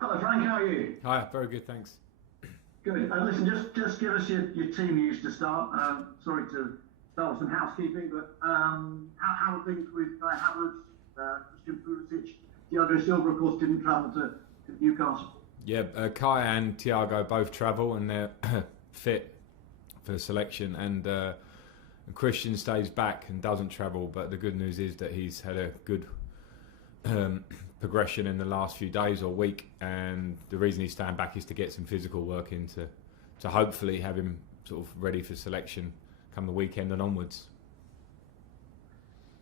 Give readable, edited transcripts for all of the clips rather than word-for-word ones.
Hello Frank, how are you? Hi, very good, thanks. Good. Listen, just give us your team news to start. Sorry to start with some housekeeping, but how are things with Havertz, Pulisic, Thiago Silva, of course, didn't travel to Newcastle. Yeah, Kai and Thiago both travel and they're fit for selection, and Christian stays back and doesn't travel, but the good news is that he's had a good progression in the last few days or week, and the reason he's staying back is to get some physical work in to hopefully have him sort of ready for selection come the weekend and onwards.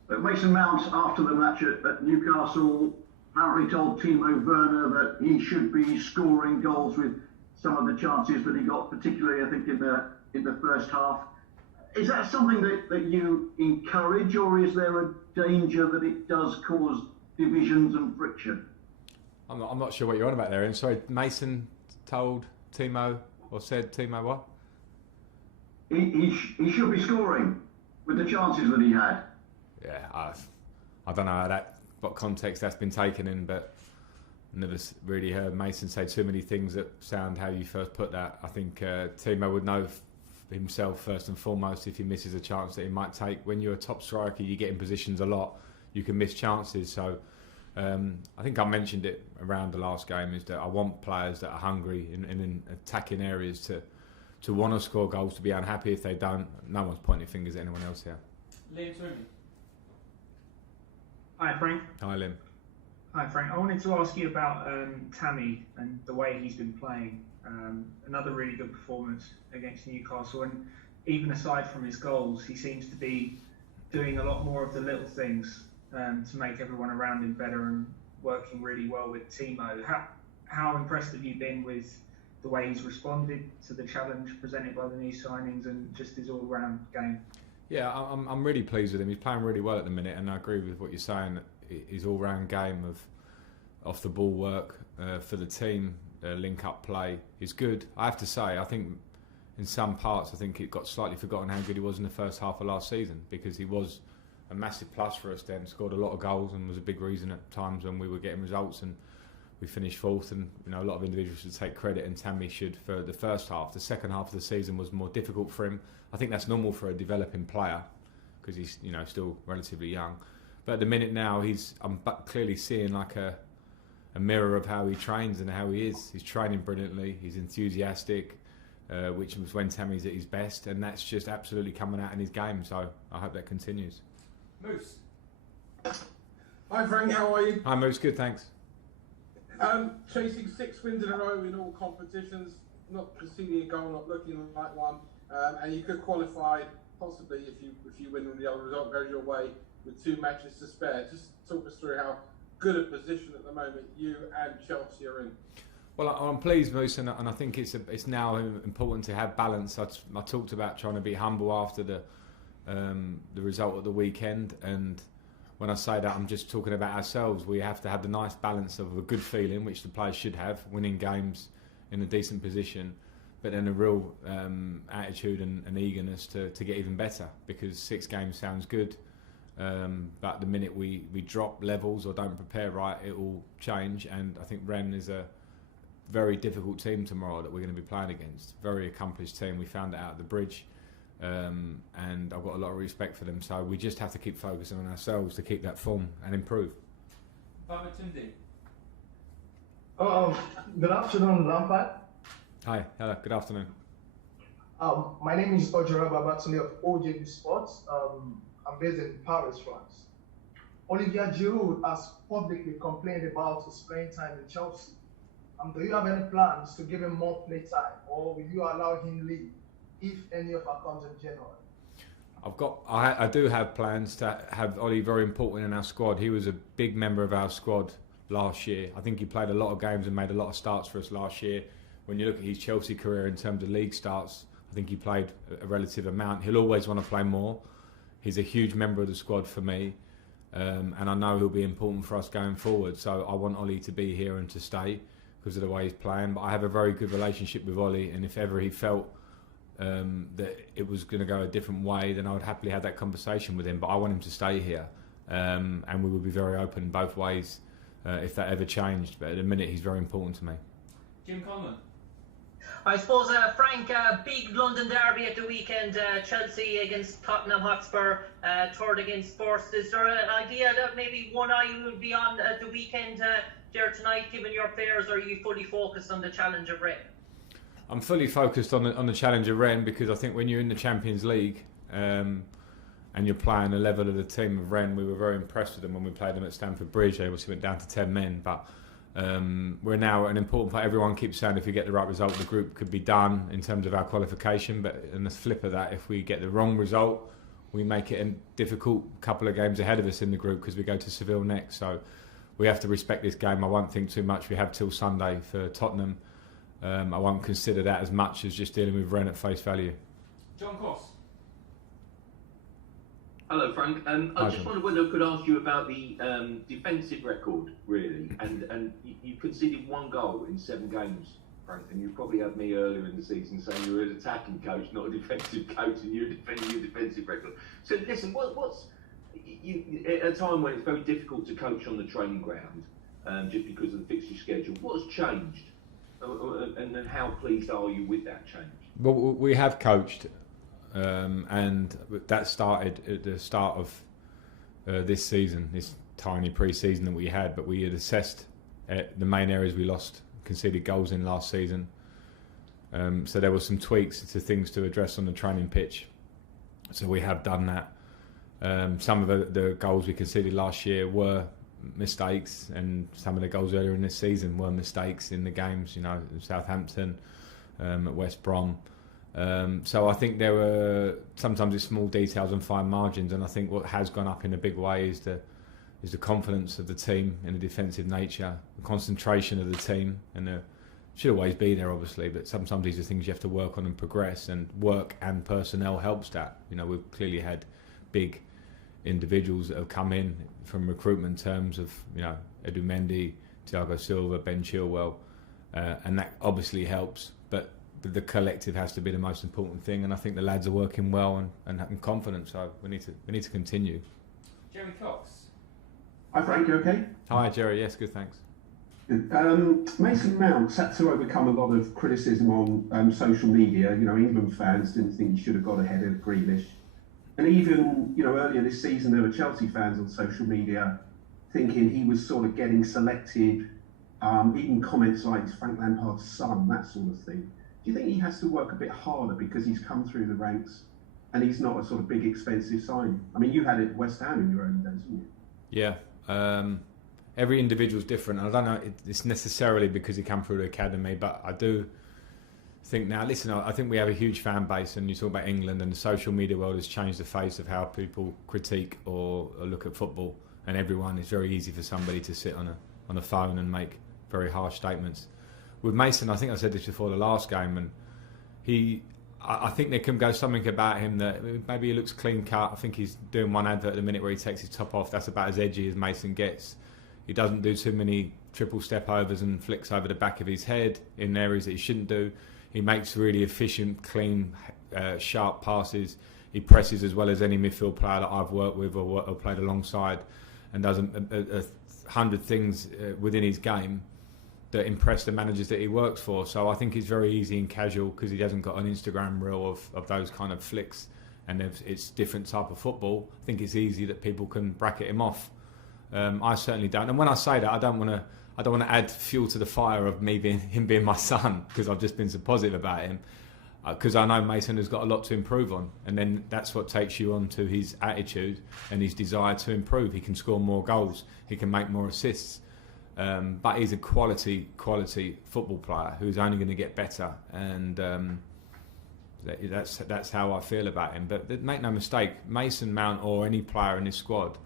But Mason Mount, after the match at Newcastle, apparently told Timo Werner that he should be scoring goals with some of the chances that he got, particularly I think in the first half. Is that something that you encourage, or is there a danger that it does cause divisions and friction? I'm not sure what you're on about there. And sorry, Mason told Timo, or said Timo what? He should be scoring with the chances that he had. Yeah, I don't know what context that's been taken in, but I've never really heard Mason say too many things that sound how you first put that. I think Timo would know himself first and foremost if he misses a chance that he might take. When you're a top striker, you get in positions a lot, you can miss chances. So I think I mentioned it around the last game, is that I want players that are hungry in attacking areas to want to score goals, to be unhappy if they don't. No one's pointing fingers at anyone else here. Liam Toomey. Hi Frank. Hi Liam. Hi Frank. I wanted to ask you about Tammy and the way he's been playing. Another really good performance against Newcastle, and even aside from his goals, he seems to be doing a lot more of the little things to make everyone around him better, and working really well with Timo. How impressed have you been with the way he's responded to the challenge presented by the new signings and just his all-round game? Yeah, I'm really pleased with him. He's playing really well at the minute, and I agree with what you're saying. His all-round game of off-the-ball work for the team, link-up play is good. I have to say, I think in some parts, I think it got slightly forgotten how good he was in the first half of last season, because he was a massive plus for us then, scored a lot of goals and was a big reason at times when we were getting results, and we finished fourth. And a lot of individuals should take credit, and Tammy should, for the first half. The second half of the season was more difficult for him. I think that's normal for a developing player because he's still relatively young. But at the minute now, I'm clearly seeing like a mirror of how he trains and how he is. He's training brilliantly. He's enthusiastic, which was when Tammy's at his best, and that's just absolutely coming out in his game. So I hope that continues. Moose. Hi Frank, how are you? Hi Moose, good, thanks. Chasing 6 wins in a row in all competitions, not conceding a goal, not looking like one, and you could qualify possibly if you win and the other result goes your way with 2 matches to spare. Just talk us through how good a position at the moment you and Chelsea are in. Well, I'm pleased, Moose, and I think it's now important to have balance. I talked about trying to be humble after the result of the weekend, and when I say that, I'm just talking about ourselves. We have to have the nice balance of a good feeling, which the players should have, winning games in a decent position, but then a real attitude and eagerness to get even better, because 6 games sounds good, but the minute we drop levels or don't prepare right, it will change. And I think Rennes is a very difficult team tomorrow that we're going to be playing against. Very accomplished team. We found it out at the bridge. And I've got a lot of respect for them, so we just have to keep focusing on ourselves to keep that form and improve. Babatunde. Good afternoon, Lampard. Hi, hello, good afternoon. My name is Ojora Babatunde of OJB Sports. I'm based in Paris, France. Olivier Giroud has publicly complained about his playing time in Chelsea. Do you have any plans to give him more play time, or will you allow him leave if any offer comes in January? I do have plans to have Ollie very important in our squad. He was a big member of our squad last year. I think he played a lot of games and made a lot of starts for us last year. When you look at his Chelsea career in terms of league starts, I think he played a relative amount. He'll always want to play more. He's a huge member of the squad for me, and I know he'll be important for us going forward. So I want Ollie to be here and to stay because of the way he's playing. But I have a very good relationship with Ollie, and if ever he felt that it was going to go a different way, then I would happily have that conversation with him. But I want him to stay here, and we will be very open both ways if that ever changed. But at the minute, he's very important to me. Jim Conlon. I suppose, Frank, big London derby at the weekend, Chelsea against Tottenham Hotspur, third against Spurs. Is there an idea that maybe one eye will be on at the weekend there tonight, given your players, or are you fully focused on the challenge of Rennes? I'm fully focused on the challenge of Rennes, because I think when you're in the Champions League and you're playing the level of the team of Rennes, we were very impressed with them when we played them at Stamford Bridge. They obviously went down to 10 men, but we're now at an important part. Everyone keeps saying if we get the right result, the group could be done in terms of our qualification. But in the flip of that, if we get the wrong result, we make it a difficult couple of games ahead of us in the group, because we go to Seville next. So we have to respect this game. I won't think too much. We have till Sunday for Tottenham. I won't consider that as much as just dealing with Rennes at face value. John Cross. Hello, Frank. I just wondered whether I could ask you about the defensive record, really. And you conceded 1 goal in 7 games, Frank. And you probably had me earlier in the season saying you were an attacking coach, not a defensive coach, and you're defending your defensive record. So listen, what's at a time when it's very difficult to coach on the training ground, just because of the fixture schedule, what's changed? And then how pleased are you with that change? Well, we have coached. And that started at the start of this season, this tiny pre-season that we had. But we had assessed the main areas we lost, conceded goals in last season. So there were some tweaks to things to address on the training pitch. So we have done that. Some of the goals we conceded last year were mistakes, and some of the goals earlier in this season were mistakes in the games. You know, Southampton, at West Brom. So I think there were sometimes it's small details and fine margins, and I think what has gone up in a big way is the confidence of the team in the defensive nature, the concentration of the team, and it should always be there obviously, but sometimes these are things you have to work on and progress, and work and personnel helps that. You know, we've clearly had big individuals that have come in from recruitment terms of, you know, Edu Mendy, Thiago Silva, Ben Chilwell, and that obviously helps, but the collective has to be the most important thing, and I think the lads are working well and having confidence, so we need to continue. Jerry Cox. Hi Frank, you okay? Hi Jerry, yes, good, thanks. Good. Mason Mount's had to overcome a lot of criticism on social media. You know, England fans didn't think he should have got ahead of Grealish, and even, you know, earlier this season there were Chelsea fans on social media thinking he was sort of getting selected, even comments like he's Frank Lampard's son, that sort of thing. Do you think he has to work a bit harder because he's come through the ranks and he's not a sort of big expensive signing? I mean, you had it at West Ham in your early days, didn't you? Yeah. Every individual's different. I don't know it's necessarily because he came through the academy, but I do think now, listen, I think we have a huge fan base, and you talk about England, and the social media world has changed the face of how people critique or look at football, and everyone, it's very easy for somebody to sit on a phone and make very harsh statements. With Mason, I think I said this before the last game, and I think there can go something about him that maybe he looks clean cut. I think he's doing one advert at the minute where he takes his top off. That's about as edgy as Mason gets. He doesn't do too many triple step overs and flicks over the back of his head in areas that he shouldn't do. He makes really efficient, clean, sharp passes. He presses as well as any midfield player that I've worked with or played alongside, and does 100 things within his game that impress the managers that he works for. So I think it's very easy and casual because he hasn't got an Instagram reel of those kind of flicks, and it's different type of football. I think it's easy that people can bracket him off. I certainly don't. And when I say that, I don't want to add fuel to the fire of him being my son, because I've just been so positive about him. Because I know Mason has got a lot to improve on, and then that's what takes you on to his attitude and his desire to improve. He can score more goals, he can make more assists, but he's a quality football player who's only going to get better, and that's how I feel about him. But make no mistake, Mason Mount or any player in this squad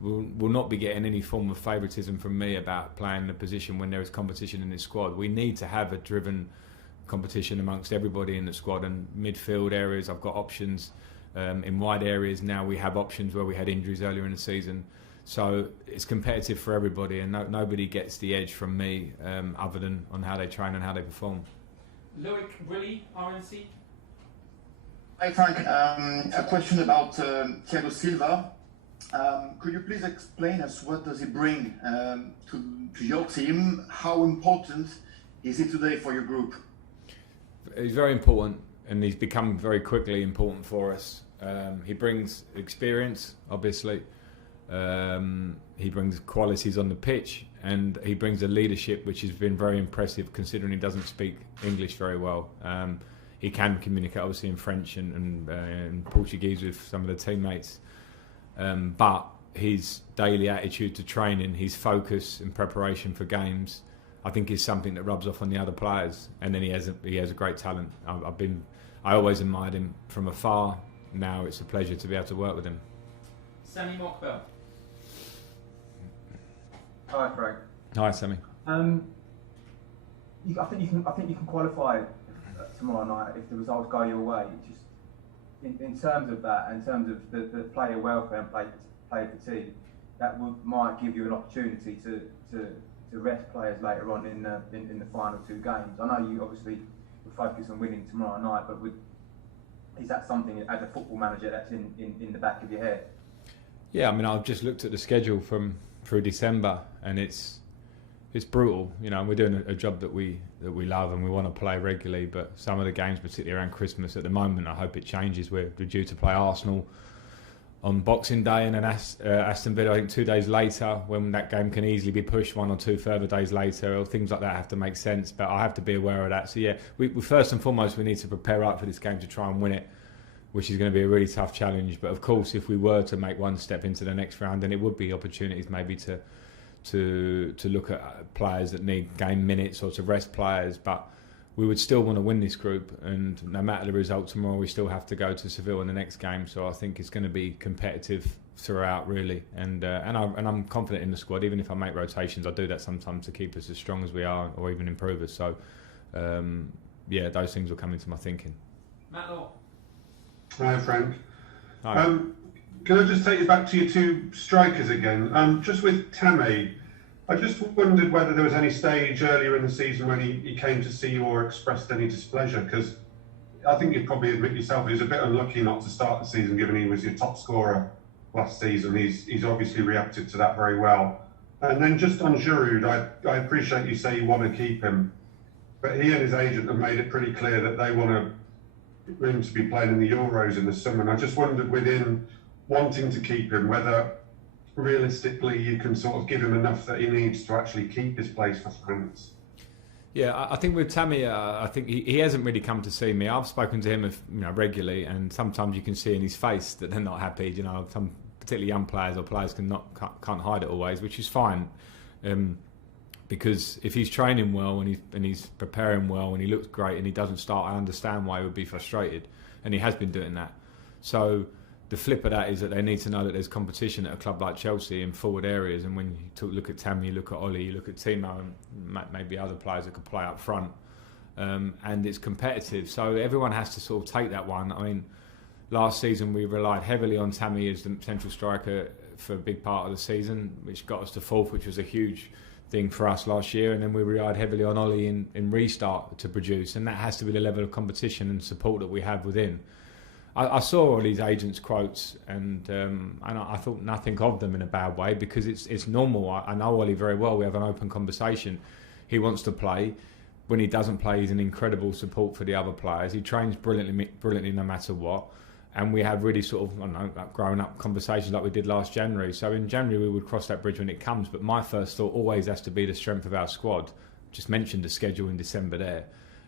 will not be getting any form of favouritism from me about playing the position when there is competition in this squad. We need to have a driven competition amongst everybody in the squad, and midfield areas I've got options, in wide areas now we have options where we had injuries earlier in the season, so it's competitive for everybody, and nobody gets the edge from me other than on how they train and how they perform. Loic Willie, RNC. Hi Frank, a question about Thiago Silva. Could you please explain us what does he bring to your team? How important is he today for your group? He's very important, and he's become very quickly important for us. He brings experience, obviously. He brings qualities on the pitch, and he brings a leadership which has been very impressive considering he doesn't speak English very well. He can communicate obviously in French and Portuguese with some of the teammates, but his daily attitude to training, his focus and preparation for games, I think is something that rubs off on the other players. And then he has a great talent. I always admired him from afar. Now it's a pleasure to be able to work with him. Sammy Mockbell. Hi, Frank. Hi, Sammy. I think you can qualify tomorrow night if the results go your way. Just in terms of that, in terms of the player welfare and player fatigue, that might give you an opportunity to rest players later on in the final two games. I know you obviously will focus on winning tomorrow night, but is that something as a football manager that's in the back of your head? Yeah, I mean, I've just looked at the schedule through December, and it's brutal. You know, we're doing a job that we love and we want to play regularly, but some of the games, particularly around Christmas at the moment, I hope it changes. We're due to play Arsenal on Boxing Day, and then Aston Villa, I think 2 days later, when that game can easily be pushed 1 or 2 further days later, or things like that have to make sense. But I have to be aware of that. So yeah, we first and foremost, we need to prepare up for this game to try and win it, which is going to be a really tough challenge. But of course, if we were to make one step into the next round, then it would be opportunities maybe to look at players that need game minutes or to rest players. But we would still want to win this group, and no matter the result tomorrow, we still have to go to Seville in the next game. So I think it's going to be competitive throughout, really. And I'm confident in the squad. Even if I make rotations, I do that sometimes to keep us as strong as we are, or even improve us. So yeah, those things will come into my thinking. Matt Law. Hi, Frank. Hi. Can I just take you back to your two strikers again? Just with Tammy, I just wondered whether there was any stage earlier in the season when he came to see you or expressed any displeasure, because I think you'd probably admit yourself he was a bit unlucky not to start the season, given he was your top scorer last season. He's obviously reacted to that very well. And then just on Giroud, I appreciate you say you want to keep him, but he and his agent have made it pretty clear that they want him to be playing in the Euros in the summer. And I just wondered, within wanting to keep him, whether realistically you can sort of give him enough that he needs to actually keep his place for France. Yeah, I think with Tammy, I think he hasn't really come to see me. I've spoken to him, regularly, and sometimes you can see in his face that they're not happy. You know, some particularly young players or players can't hide it always, which is fine, because if he's training well and he's preparing well and he looks great and he doesn't start, I understand why he would be frustrated, and he has been doing that. So the flip of that is that they need to know that there's competition at a club like Chelsea in forward areas, and when you look at Tammy, you look at Ollie, you look at Timo, and maybe other players that could play up front, and it's competitive. So everyone has to sort of take that one. I mean, last season we relied heavily on Tammy as the central striker for a big part of the season, which got us to fourth, which was a huge thing for us last year, and then we relied heavily on Ollie in restart to produce, and that has to be the level of competition and support that we have within. I saw all these agents' quotes, and I thought nothing of them in a bad way, because it's normal. I know Ollie very well. We have an open conversation. He wants to play. When he doesn't play, he's an incredible support for the other players. He trains brilliantly no matter what. And we have really sort of grown-up conversations like we did last January. So in January we would cross that bridge when it comes. But my first thought always has to be the strength of our squad. Just mentioned the schedule in December there,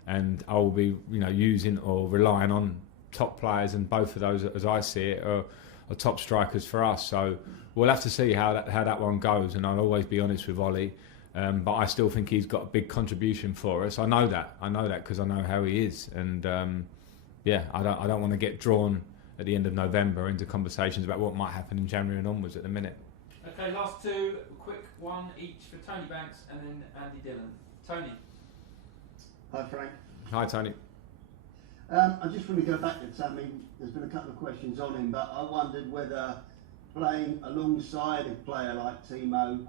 and I will be using or relying on top players, and both of those, as I see it, are top strikers for us. So we'll have to see how that one goes, and I'll always be honest with Ollie, but I still think he's got a big contribution for us. I know that because I know how he is, and I don't want to get drawn at the end of November into conversations about what might happen in January and onwards at the minute. Okay, last two, quick one each for Tony Banks and then Andy Dillon. Tony. Hi, Frank. Hi, Tony. I just want to go back to Tammy. There's been a couple of questions on him, but I wondered whether playing alongside a player like Timo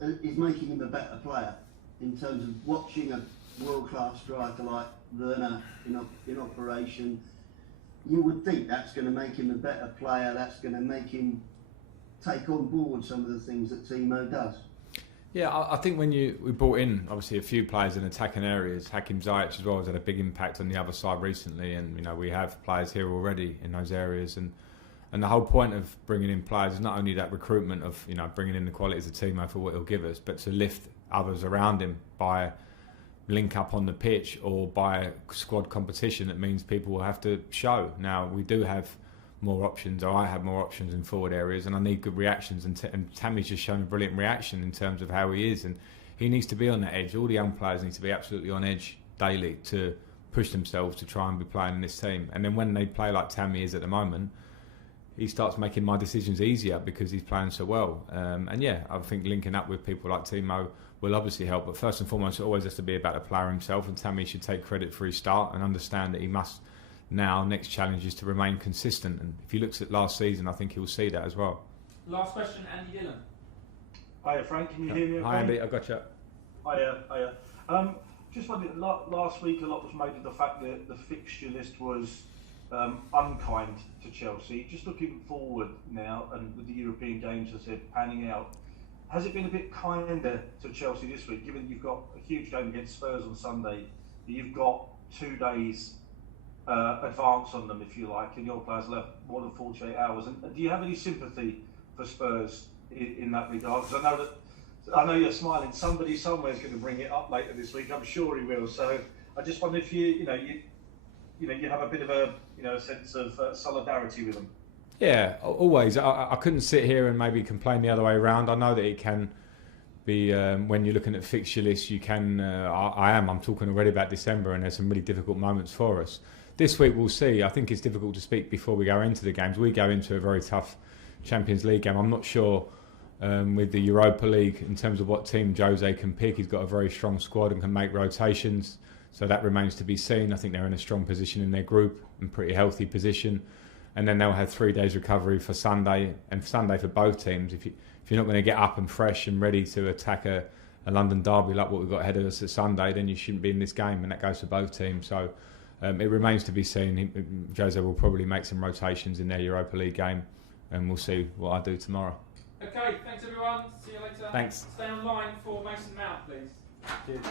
is making him a better player in terms of watching a world-class striker like Werner in operation. you would think that's going to make him a better player. That's going to make him take on board some of the things that Timo does. Yeah, I think when we brought in obviously a few players in attacking areas, Hakim Ziyech as well has had a big impact on the other side recently, and we have players here already in those areas, and the whole point of bringing in players is not only that recruitment of bringing in the qualities of Timo for what he'll give us, but to lift others around him by link up on the pitch or by squad competition. That means people will have to show. Now we do have more options, or I have more options in forward areas, and I need good reactions, and Tammy's just shown a brilliant reaction in terms of how he is, and he needs to be on that edge. All the young players need to be absolutely on edge daily to push themselves to try and be playing in this team, and then when they play like Tammy is at the moment, he starts making my decisions easier because he's playing so well. And yeah, I think linking up with people like Timo will obviously help, but first and foremost it always has to be about the player himself, and Tammy should take credit for his start and understand that he must now, next challenge is to remain consistent, and if he looks at last season, I think he'll see that as well. Last question, Andy Dillon. Hiya Frank, can you hear me okay? Hi Andy, I got you. Hiya. Just wondering, last week a lot was made of the fact that the fixture list was unkind to Chelsea. Just looking forward now, and with the European games, as I said, panning out, has it been a bit kinder to Chelsea this week, given you've got a huge game against Spurs on Sunday, you've got 2 days advance on them, if you like, and your players left more than 48 hours. And do you have any sympathy for Spurs in that regard? Because I know you're smiling. Somebody somewhere is going to bring it up later this week. I'm sure he will. So I just wonder if you have a bit of a sense of solidarity with them. Yeah, always. I couldn't sit here and maybe complain the other way around. I know that it can be when you're looking at fixture lists, you can. I'm talking already about December, and there's some really difficult moments for us. This week we'll see. I think it's difficult to speak before we go into the games. We go into a very tough Champions League game. I'm not sure with the Europa League in terms of what team Jose can pick. He's got a very strong squad and can make rotations, so that remains to be seen. I think they're in a strong position in their group and pretty healthy position. And then they'll have 3 days recovery for Sunday, and Sunday for both teams. If you're not going to get up and fresh and ready to attack a London derby like what we've got ahead of us at Sunday, then you shouldn't be in this game, and that goes for both teams. So it remains to be seen. Jose will probably make some rotations in their Europa League game, and we'll see what I do tomorrow. Okay, thanks everyone. See you later. Thanks. Stay online for Mason Mount, please. Cheers.